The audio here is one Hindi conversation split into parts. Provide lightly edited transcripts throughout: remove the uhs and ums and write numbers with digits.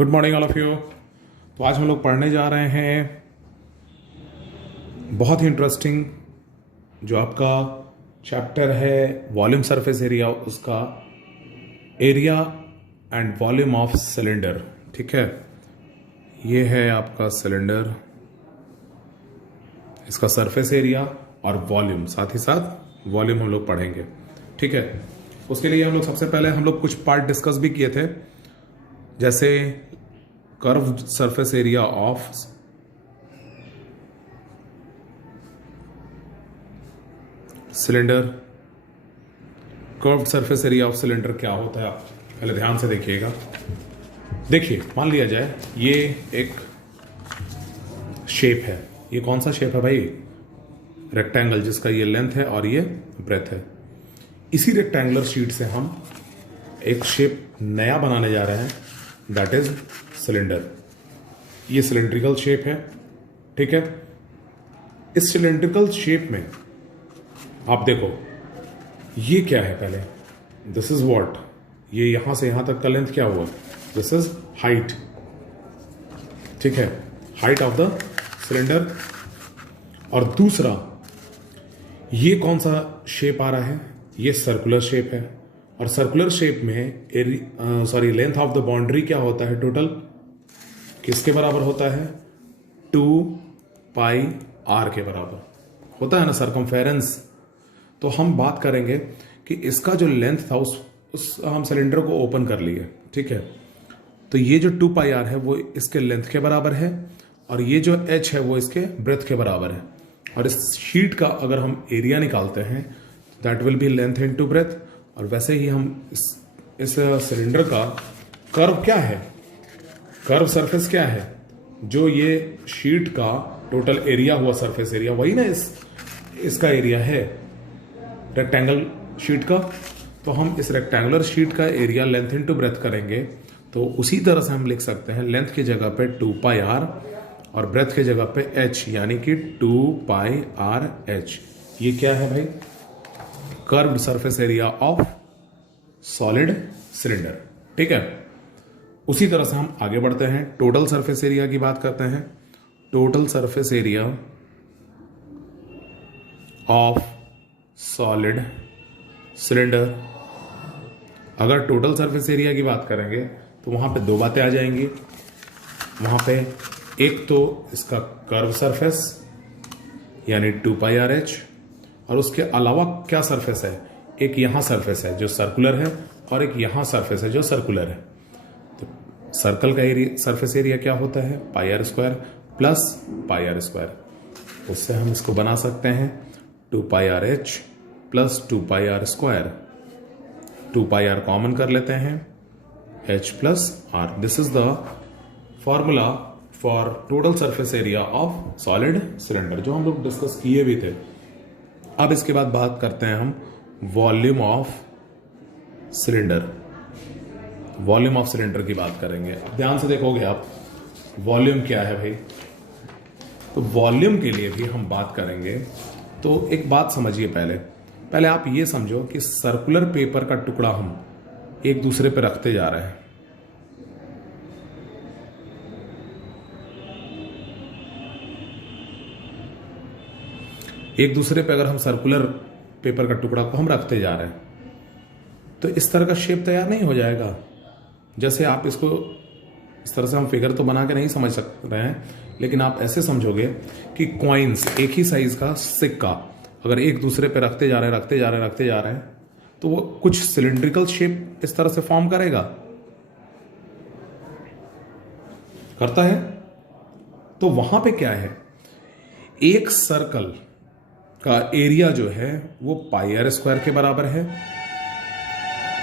Good morning all of you. तो आज हम लोग पढ़ने जा रहे हैं बहुत ही इंटरेस्टिंग जो आपका चैप्टर है वॉल्यूम सरफेस एरिया, उसका area and volume of cylinder. ठीक है, ये है आपका सिलेंडर, इसका सरफेस एरिया और वॉल्यूम, साथ ही साथ वॉल्यूम हम लोग पढ़ेंगे। ठीक है, उसके लिए हम लोग सबसे पहले हम लोग कुछ पार्ट डिस्कस भी किए थे, जैसे curve surface area of cylinder. Curved surface area of cylinder क्या होता है, आप पहले ध्यान से देखिएगा। देखिए, मान लिया जाए ये एक शेप है। ये कौन सा शेप है भाई? रेक्टेंगल, जिसका ये लेंथ है और ये ब्रेथ है। इसी रेक्टेंगुलर शीट से हम एक शेप नया बनाने जा रहे हैं, दैट इज सिलेंडर। ये सिलेंड्रिकल शेप है। ठीक है, इस सिलेंड्रिकल शेप में आप देखो ये क्या है, पहले दिस इज व्हाट, ये यहां से यहां तक का लेंथ क्या हुआ, दिस इज हाइट। ठीक है, हाइट ऑफ द सिलेंडर। और दूसरा, ये कौन सा शेप आ रहा है? ये सर्कुलर शेप है। और सर्कुलर शेप में लेंथ ऑफ द बाउंड्री क्या होता है टोटल, किसके बराबर होता है? 2πr के बराबर होता है ना, सरकमफेरेंस। तो हम बात करेंगे कि इसका जो लेंथ था उस हम सिलेंडर को ओपन कर लिए। ठीक है, तो ये जो 2πr है वो इसके लेंथ के बराबर है, और ये जो h है वो इसके ब्रेथ के बराबर है। और इस शीट का अगर हम एरिया निकालते हैं, that will be length into breadth. और वैसे ही हम इस सिलेंडर का कर्व क्या है, कर्व सरफेस क्या है, जो ये शीट का टोटल एरिया हुआ, सरफेस एरिया, वही ना इसका एरिया है रेक्टेंगल शीट का। तो हम इस रेक्टेंगुलर शीट का एरिया लेंथ इनटू ब्रेथ करेंगे, तो उसी तरह से हम लिख सकते हैं लेंथ की जगह पे 2πr और ब्रेथ की जगह पे h, यानी कि 2πrh। ये क्या है भाई? Curved surface area of solid cylinder. ठीक है, उसी तरह से हम आगे बढ़ते हैं, टोटल सरफेस एरिया की बात करते हैं। Total surface area of solid cylinder. अगर टोटल सरफेस एरिया की बात करेंगे तो वहां पे दो बातें आ जाएंगी। वहां पे एक तो इसका कर्व सरफेस यानी 2πrh, और उसके अलावा क्या सरफेस है? एक यहां सरफेस है जो सर्कुलर है, और एक यहां सरफेस है जो सर्कुलर है। तो सर्कल का एरिया, सरफेस एरिया क्या होता है? πr² plus πr²। उससे हम इसको बना सकते हैं 2πrh plus 2πr²। 2πr common कर लेते हैं, h plus r। This is the formula for total surface area of solid cylinder, जो हम लोग डिस्कस किए भी थे। अब इसके बाद बात करते हैं हम volume of cylinder. Volume of cylinder की बात करेंगे। ध्यान से देखोगे आप, वॉल्यूम क्या है भाई? तो वॉल्यूम के लिए भी हम बात करेंगे। तो एक बात समझिए, पहले आप ये समझो कि सर्कुलर पेपर का टुकड़ा हम एक दूसरे पे रखते जा रहे हैं। एक दूसरे पे अगर हम सर्कुलर पेपर का टुकड़ा को हम रखते जा रहे हैं, तो इस तरह का शेप तैयार नहीं हो जाएगा। जैसे आप इसको इस तरह से हम फिगर तो बना के नहीं समझ सक रहे हैं, लेकिन आप ऐसे समझोगे कि कॉइन्स, एक ही साइज का सिक्का अगर एक दूसरे पे रखते जा रहे हैं, तो वो कुछ सिलिंड्रिकल शेप इस तरह से फॉर्म करेगा, करता है। तो वहां पे क्या है, एक सर्कल का एरिया जो है वो πr² के बराबर है,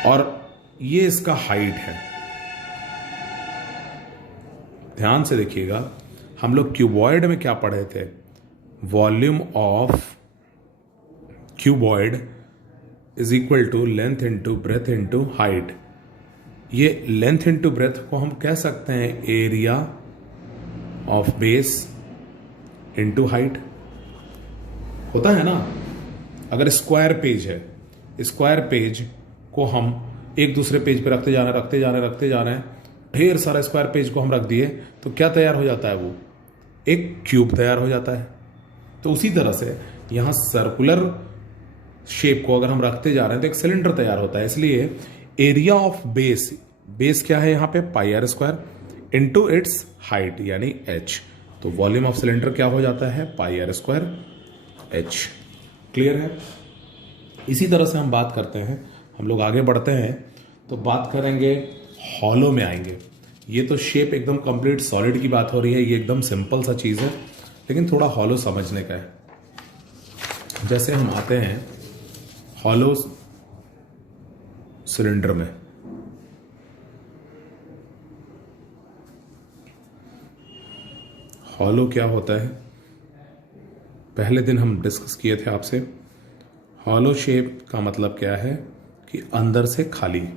और ये इसका हाइट है। ध्यान से देखिएगा, हम लोग क्यूबॉइड में क्या पढ़े थे? Volume of cuboid is equal to length into breadth into height. ये लेंथ इंटू ब्रेथ को हम कह सकते हैं area of base into height, होता है ना। अगर स्क्वायर पेज है, स्क्वायर पेज को हम एक दूसरे पेज पे रखते जा रहे हैं, ढेर सारा स्क्वायर पेज को हम रख दिए तो क्या तैयार हो जाता है, वो एक क्यूब तैयार हो जाता है। तो उसी तरह से यहां सर्कुलर शेप को अगर हम रखते जा रहे हैं तो एक सिलेंडर तैयार होता है। इसलिए एरिया ऑफ बेस, बेस क्या है यहां पे, pi R square into its height यानी एच। तो वॉल्यूम ऑफ सिलेंडर क्या हो जाता है, pi R square H. Clear है। इसी तरह से हम बात करते हैं, हम लोग आगे बढ़ते हैं तो बात करेंगे हॉलो में आएंगे। ये तो शेप एकदम कंप्लीट सॉलिड की बात हो रही है, ये एकदम सिंपल सा चीज़ है, लेकिन थोड़ा हॉलो समझने का है। जैसे हम आते हैं हॉलो सिलेंडर में, हॉलो क्या होता है, पहले दिन हम डिस्कस किए थे आपसे। हॉलो शेप का मतलब क्या है कि अंदर से खाली।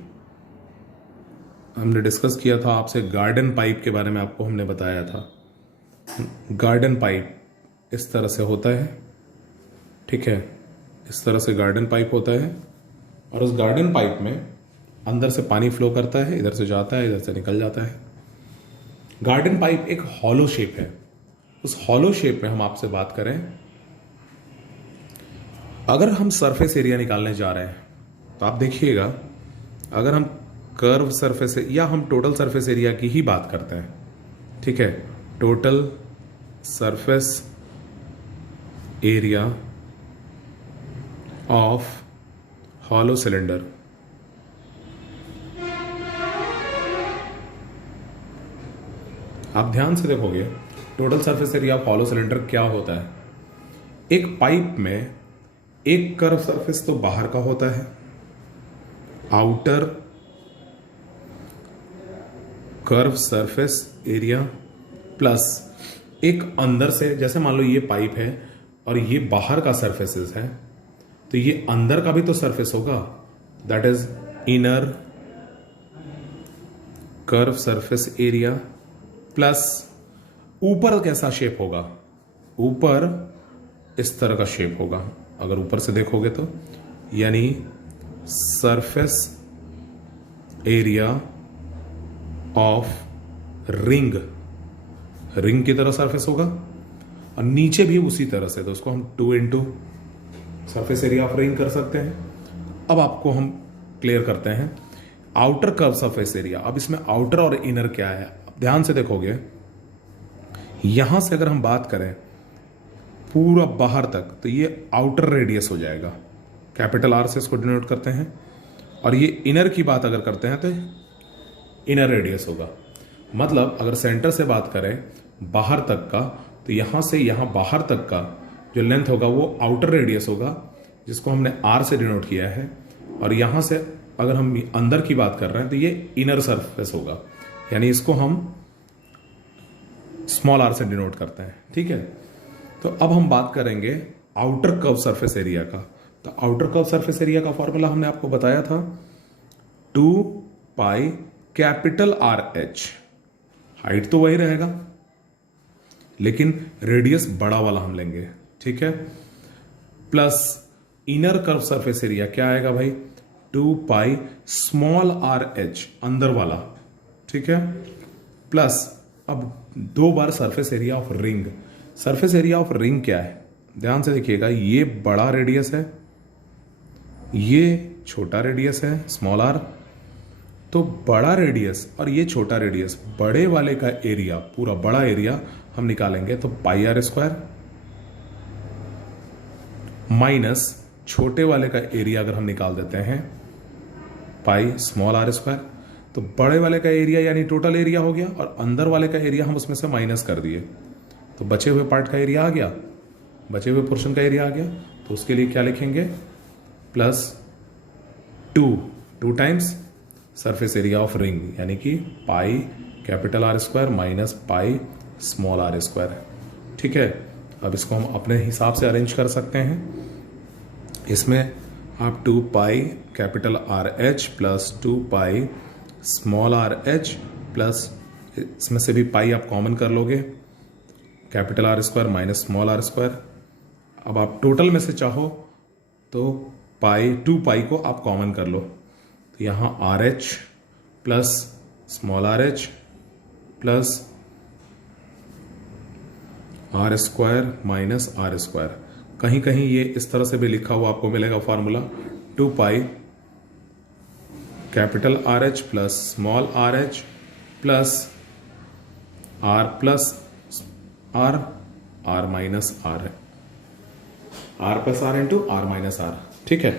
हमने डिस्कस किया था आपसे गार्डन पाइप के बारे में, आपको हमने बताया था गार्डन पाइप इस तरह से होता है, ठीक है, इस तरह से गार्डन पाइप होता है और उस गार्डन पाइप में अंदर से पानी फ्लो करता है, इधर से जाता है, इधर से निकल जाता है। गार्डन पाइप एक हॉलो शेप है। उस हॉलो शेप में हम आपसे बात करें, अगर हम सरफेस एरिया निकालने जा रहे हैं तो आप देखिएगा, अगर हम कर्व सरफेस या हम टोटल सरफेस एरिया की ही बात करते हैं, ठीक है, total surface area of hollow cylinder, आप ध्यान से देखोगे total surface area of hollow cylinder क्या होता है। एक पाइप में एक कर्व सरफेस तो बाहर का होता है, outer curve surface area, plus एक अंदर से, जैसे मान लो ये पाइप है और ये बाहर का सरफेसेस है, तो ये अंदर का भी तो सरफेस होगा, that is inner curve surface area, plus ऊपर कैसा शेप होगा, ऊपर इस तरह का शेप होगा अगर ऊपर से देखोगे तो, यानी surface area of ring, ring की तरह सरफेस होगा और नीचे भी उसी तरह से, तो उसको हम 2 into surface area of ring कर सकते हैं। अब आपको हम क्लियर करते हैं आउटर कर्व सरफेस एरिया। अब इसमें आउटर और इनर क्या है, अब ध्यान से देखोगे, यहां से अगर हम बात करें पूरा बाहर तक तो ये आउटर रेडियस हो जाएगा, कैपिटल आर से इसको डिनोट करते हैं, और ये इनर की बात अगर करते हैं तो इनर रेडियस होगा। मतलब अगर सेंटर से बात करें बाहर तक का, तो यहां से यहां बाहर तक का जो लेंथ होगा वो आउटर रेडियस होगा, जिसको हमने आर से डिनोट किया है, और यहां से अगर हम अंदर की बात कर रहे हैं तो ये इनर सरफेस होगा, यानी इसको हम स्मॉल आर से डिनोट करते हैं, ठीक है। तो अब हम बात करेंगे आउटर कर्व सरफेस एरिया का। तो आउटर कर्व सरफेस एरिया का फॉर्मूला हमने आपको बताया था 2 pi capital R H. Height तो वही रहेगा लेकिन रेडियस बड़ा वाला हम लेंगे, ठीक है, plus inner curve surface area क्या आएगा भाई, 2 पाई स्मॉल आर एच, अंदर वाला, ठीक है, प्लस अब 2 बार surface area of ring. Surface area of ring क्या है, ध्यान से देखिएगा, ये बड़ा रेडियस है, ये छोटा रेडियस है स्मॉल आर, तो बड़ा रेडियस और ये छोटा रेडियस, बड़े वाले का एरिया, पूरा बड़ा एरिया हम निकालेंगे तो पाई आर स्क्वायर माइनस छोटे वाले का एरिया अगर हम निकाल देते हैं पाई स्मॉल आर स्क्वायर, तो बड़े वाले का एरिया यानी टोटल एरिया हो गया, और अंदर वाले का एरिया हम उसमें से माइनस कर दिए, तो बचे हुए पार्ट का एरिया आ गया, बचे हुए पोर्शन का एरिया आ गया। तो उसके लिए क्या लिखेंगे, plus 2 times surface area of ring, यानी कि pi capital R square minus pi small R square, ठीक है। अब इसको हम अपने हिसाब से अरेंज कर सकते हैं। इसमें आप 2 pi capital R H plus 2 pi small R H plus, इसमें से भी पाई आप कॉमन कर लोगे, capital R square minus small R square. अब आप टोटल में से चाहो तो 2 पाई को आप कॉमन कर लो, तो यहाँ R H plus small R H plus R square minus R square. कहीं कहीं ये इस तरह से भी लिखा हुआ आपको मिलेगा formula, 2 pi capital R H plus small R H plus R minus R है, R plus R into R minus R. ठीक है,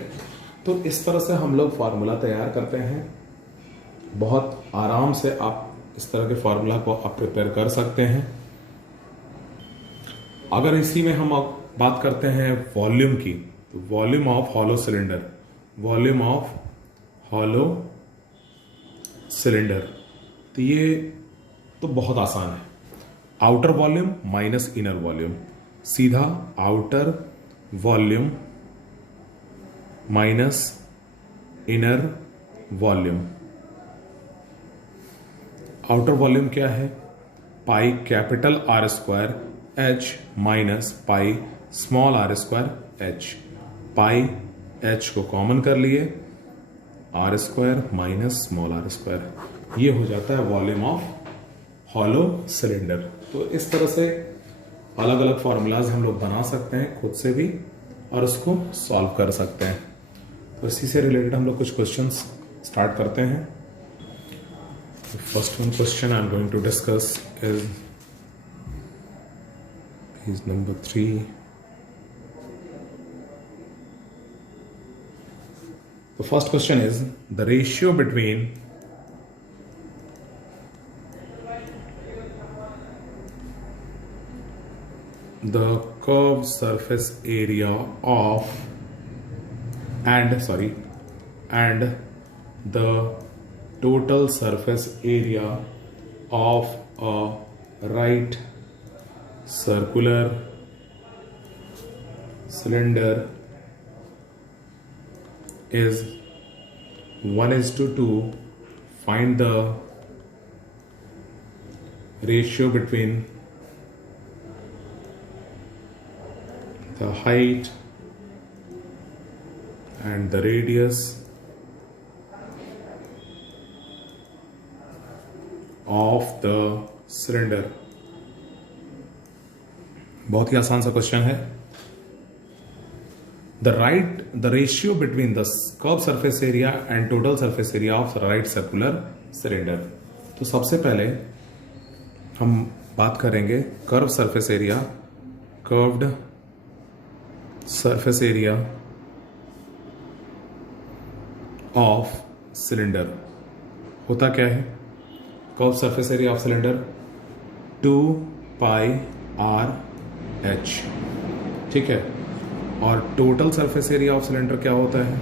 तो इस तरह से हम लोग फॉर्मूला तैयार करते हैं। बहुत आराम से आप इस तरह के फॉर्मूला को आप प्रिपेयर कर सकते हैं। अगर इसी में हम अब बात करते हैं वॉल्यूम की, तो volume of hollow cylinder, volume of hollow cylinder, तो ये तो बहुत आसान है। Outer volume minus inner volume, सीधा outer volume minus inner volume. Outer volume क्या है? Pi capital R square H minus pi small R square H. Pi H को कॉमन कर लिए, R square minus small R square, ये हो जाता है वॉल्यूम ऑफ हॉलो सिलेंडर। तो इस तरह से अलग अलग फॉर्मूलाज हम लोग बना सकते हैं खुद से भी और उसको सॉल्व कर सकते हैं। तो इसी से रिलेटेड हम लोग कुछ क्वेश्चंस स्टार्ट करते हैं। First one question I am going to discuss is page number 3। The first question is the ratio between the curved surface area of and the total surface area of a right circular cylinder is 1:2. Find the ratio between the height and the radius of the cylinder। बहुत ही आसान सा क्वेश्चन है। The ratio between the curved surface area and total surface area of right circular cylinder। तो सबसे पहले हम बात करेंगे curve surface area, curved surface area of cylinder. होता क्या है? Curve surface area of cylinder 2 pi R H. ठीक है, और total surface area of cylinder क्या होता है?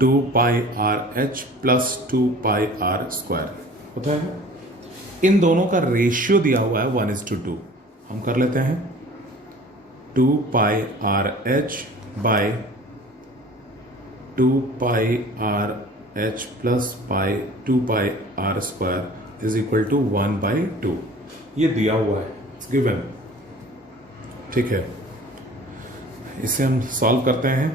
Two pi R H plus 2 pi R square होता है। इन दोनों का रेशियो दिया हुआ है 1:2। हम कर लेते हैं 2 pi R H by 2 pi R H plus 2 pi R square is equal to 1/2। ये दिया हुआ है, इट्स गिवन। ठीक है, इसे हम सॉल्व करते हैं।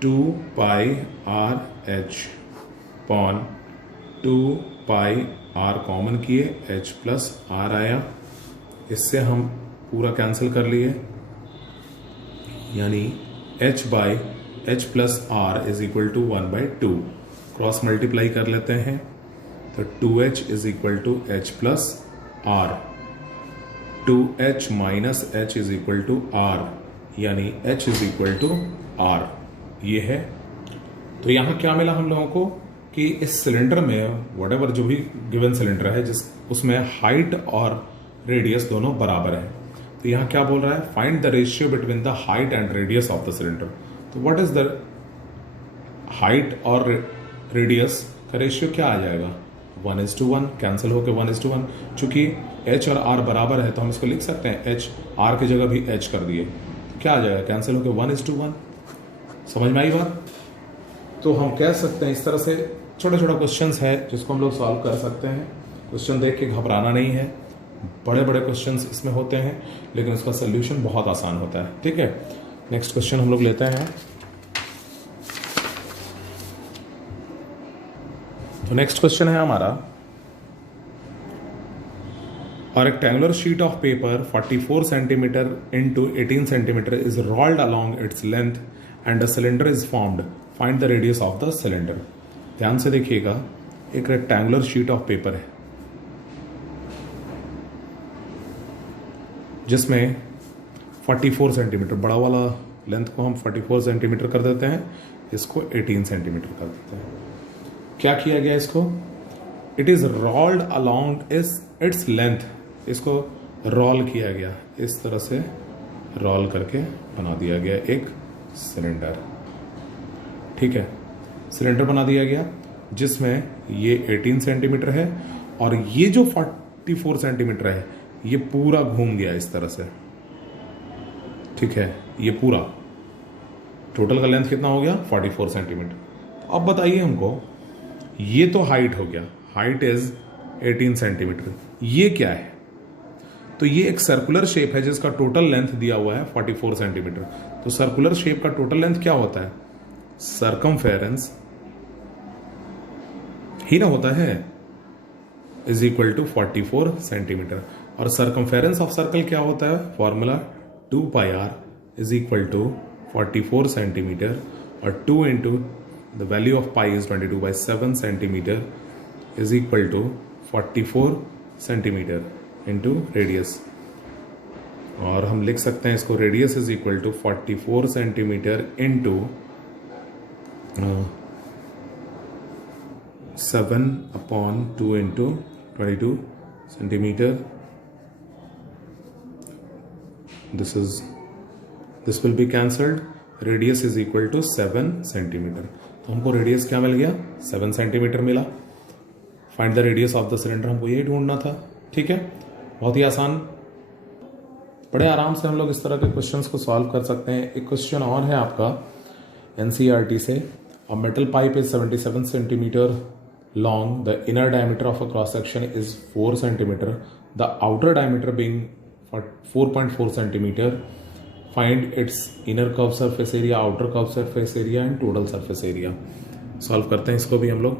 2 pi R H upon 2 pi R common किए, एच प्लस आर आया, इससे हम पूरा कैंसिल कर लिए, यानी H by H plus R is equal to 1/2। Cross multiply कर लेते हैं, तो 2h is equal to H plus R, 2h minus H is equal to R, यानी h is equal to R. ये है। तो यहां क्या मिला हम लोगों को कि इस सिलेंडर में व्हाटएवर जो भी गिवन सिलेंडर है जिस उसमें हाइट और रेडियस दोनों बराबर है। तो यहां क्या बोल रहा है? Find the ratio between the height and radius of the cylinder. तो व्हाट इज द हाइट और रेडियस का रेशियो क्या आ जाएगा? 1:1, कैंसिल होकर 1:1। चूंकि h और r बराबर है तो हम इसको लिख सकते हैं h, r की जगह भी h कर दिए, तो क्या आ जाएगा? कैंसिल होकर 1:1। समझ में आई बात? तो हम कह सकते हैं इस तरह से छोटा छोटा क्वेश्चंस है जिसको हम लोग सॉल्व कर सकते हैं। क्वेश्चन देख के घबराना नहीं है, बड़े बड़े क्वेश्चंस इसमें होते हैं लेकिन उसका सोल्यूशन बहुत आसान होता है। ठीक है, नेक्स्ट क्वेश्चन हम लोग लेते हैं। तो नेक्स्ट क्वेश्चन है हमारा, A rectangular sheet of paper 44 centimeter into 18 centimeter is rolled along its length and a cylinder is formed. Find the radius of the cylinder. ध्यान से देखिएगा, एक रेक्टेंगुलर शीट ऑफ पेपर है जिसमें 44 सेंटीमीटर, बड़ा वाला लेंथ को हम 44 सेंटीमीटर कर देते हैं, इसको 18 सेंटीमीटर कर देते हैं। क्या किया गया इसको? It is rolled along its length, इसको रोल किया गया, इस तरह से रोल करके बना दिया गया एक सिलेंडर। ठीक है, सिलेंडर बना दिया गया जिसमें ये 18 सेंटीमीटर है और ये जो 44 सेंटीमीटर है ये पूरा घूम गया इस तरह से। ठीक है, ये पूरा टोटल का लेंथ कितना हो गया? 44 सेंटीमीटर। तो अब बताइए हमको, ये तो हाइट हो गया, हाइट इज 18 सेंटीमीटर। ये क्या है? तो ये एक सर्कुलर शेप है जिसका टोटल लेंथ दिया हुआ है 44 सेंटीमीटर। तो सर्कुलर शेप का टोटल लेंथ क्या होता है? सरकमफेरेंस ही ना होता है, इज इक्वल टू 44 सेंटीमीटर। और सरकमफेरेंस ऑफ सर्कल क्या होता है? Formula 2 pi R is equal to 44 centimetre और 2 into the value of pi is 22/7 centimetre is equal to 44 centimetre into radius. और हम लिख सकते हैं इसको, radius is equal to 44 centimetre into 7/2 into 22 centimetre. This will be cancelled. Radius is equal to 7 centimetre. तो हमको रेडियस क्या मिल गया? 7 सेंटीमीटर मिला। Find the radius of the cylinder, हमको यही ढूंढना था। ठीक है, बहुत ही आसान, बड़े आराम से हम लोग इस तरह के क्वेश्चंस को सॉल्व कर सकते हैं। एक क्वेश्चन और है आपका एनसीईआरटी से, a metal pipe is 77 centimetre long, the inner diameter of a cross section is 4 centimetre, the outer diameter being 4.4 centimetre, find its inner curve surface area, outer curve surface area and total surface area. Solve करते हैं इसको भी हम लोग।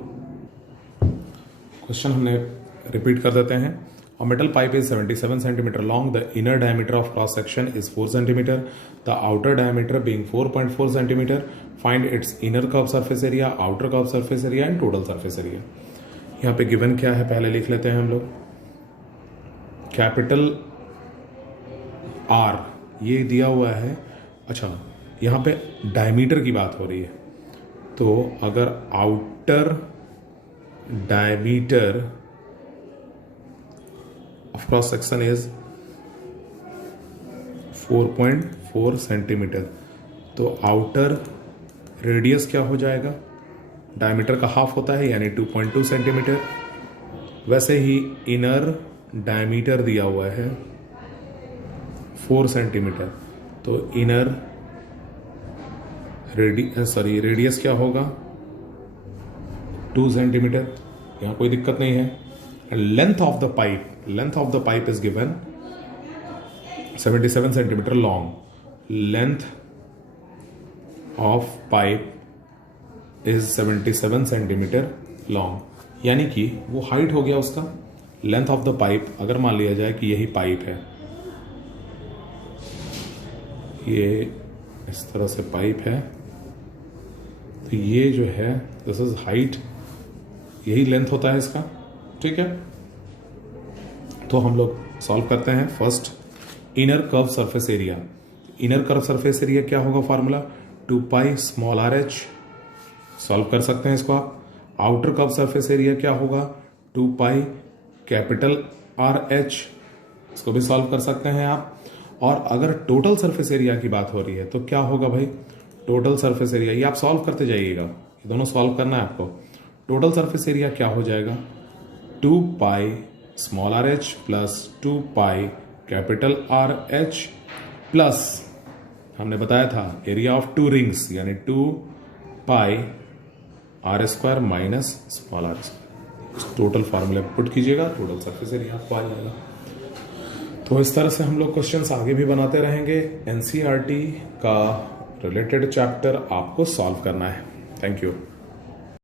क्वेश्चन हमने रिपीट कर देते हैं। A metal pipe is 77 centimeter long. The inner diameter of cross section is 4 centimeter. The outer diameter being 4.4 centimeter. Find its inner curve surface area, outer curve surface area and total surface area. यहाँ पे गिवन क्या है पहले लिख लेते हैं हम लोग। कैपिटल R ये दिया हुआ है। अच्छा, यहाँ पे डायमीटर की बात हो रही है, तो अगर outer diameter of cross section is 4.4 centimetre, तो आउटर रेडियस क्या हो जाएगा? डायमीटर का हाफ होता है यानी 2.2 सेंटीमीटर। वैसे ही इनर डायमीटर दिया हुआ है 4 सेंटीमीटर, तो इनर रेडियस क्या होगा? 2 सेंटीमीटर। यहाँ कोई दिक्कत नहीं है। Length of the pipe is given 77 centimeter long. Length of pipe is 77 centimeter long. यानी कि वो हाइट हो गया उसका। लेंथ ऑफ द पाइप, अगर मान लिया जाए कि यही पाइप है, ये इस तरह से पाइप है, तो ये जो है दिस इज हाइट, यही लेंथ होता है इसका। ठीक है, तो हम लोग सॉल्व करते हैं। First, inner curve surface area. Inner curve surface area क्या होगा? Formula 2 pi small R H. Solve कर सकते हैं इसको आप। आउटर कर्व सरफेस एरिया क्या होगा? 2 पाई कैपिटल आर एच। इसको भी सॉल्व कर सकते हैं आप। और अगर टोटल सरफेस एरिया की बात हो रही है तो क्या होगा भाई? टोटल सरफेस एरिया, ये आप सॉल्व करते जाइएगा, ये दोनों सॉल्व करना है आपको। टोटल सरफेस एरिया क्या हो जाएगा? 2 pi small R H plus 2 pi capital R H plus हमने बताया था एरिया ऑफ 2 रिंग्स यानी 2 pi R square minus small R square. Total formula put कीजिएगा, टोटल सरफेस एरिया आपको आ जाएगा। तो इस तरह से हम लोग क्वेश्चंस आगे भी बनाते रहेंगे। एनसीईआरटी का रिलेटेड चैप्टर आपको सॉल्व करना है। Thank you.